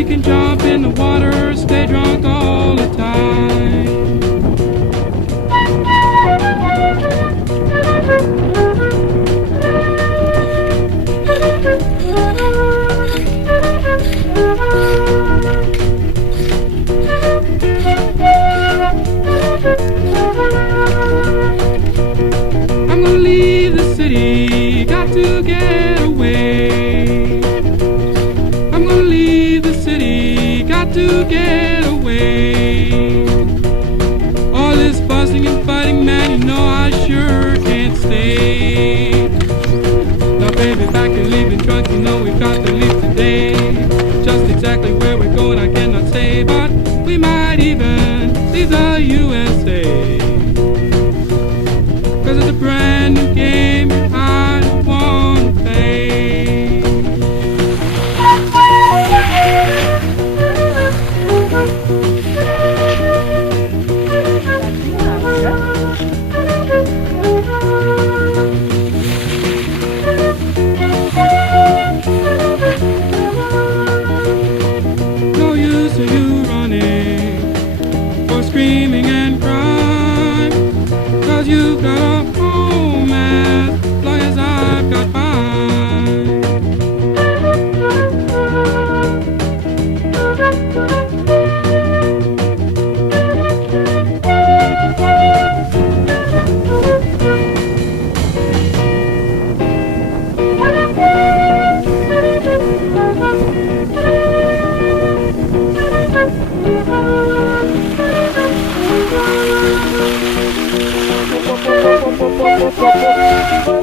we can jump in the water, stay drunk all the time. I'm gonna leave the city, got to get away. I'm gonna leave the city, got to get away. All this fussing and fighting, man, you know I sure can't stay. Now baby, back and leaving drunk, you know we've got to leave today. Just exactly where we're going I cannot say, but we might even leave the USA. 'Cause it's a brand new game I don't wanna play. No use of you running or screaming and crying, 'cause you've got a home as long as I've got mine. Thank you.